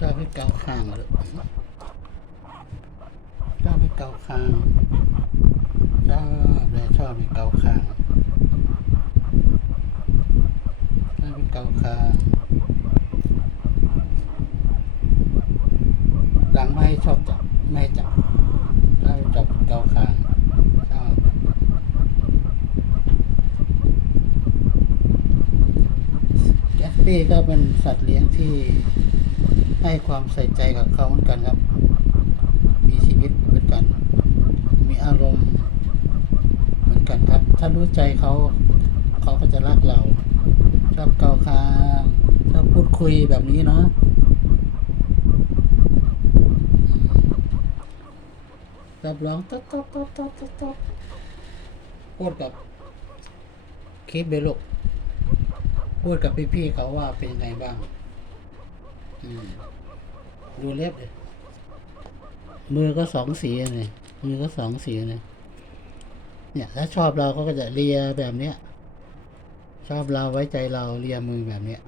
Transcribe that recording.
เกาคางหรือชอบไปเกาคางชอบเลยชอบไปเกาคางชอบไปเกาคางหลังไม่ให้ชอบจับไม่ให้จับชอบจับเกาคางชอบแกสปี้ก็เป็นสัตว์เลี้ยงที่ ให้ความใส่ใจกับเขาเหมือนกันครับ มีชีวิตเหมือนกัน มีอารมณ์เหมือนกันครับ ถ้ารู้ใจเขาเขาก็จะรักเรา ชอบเกาคางชอบพูดคุยแบบนี้เนาะอืมรับร้องต๊อกต๊อกต๊อกต๊อกต๊อกต๊อกพูดกับคิดเบลุกพูดกับพี่ๆเขาว่าเป็นยังไงบ้าง ดูเล็บเลยมือก็สองสีเลยมือก็สองสีเลยเนี่ย ถ้าชอบเราเขาก็จะเลียแบบเนี้ย ชอบเราไว้ใจเราเลียมือแบบเนี้ย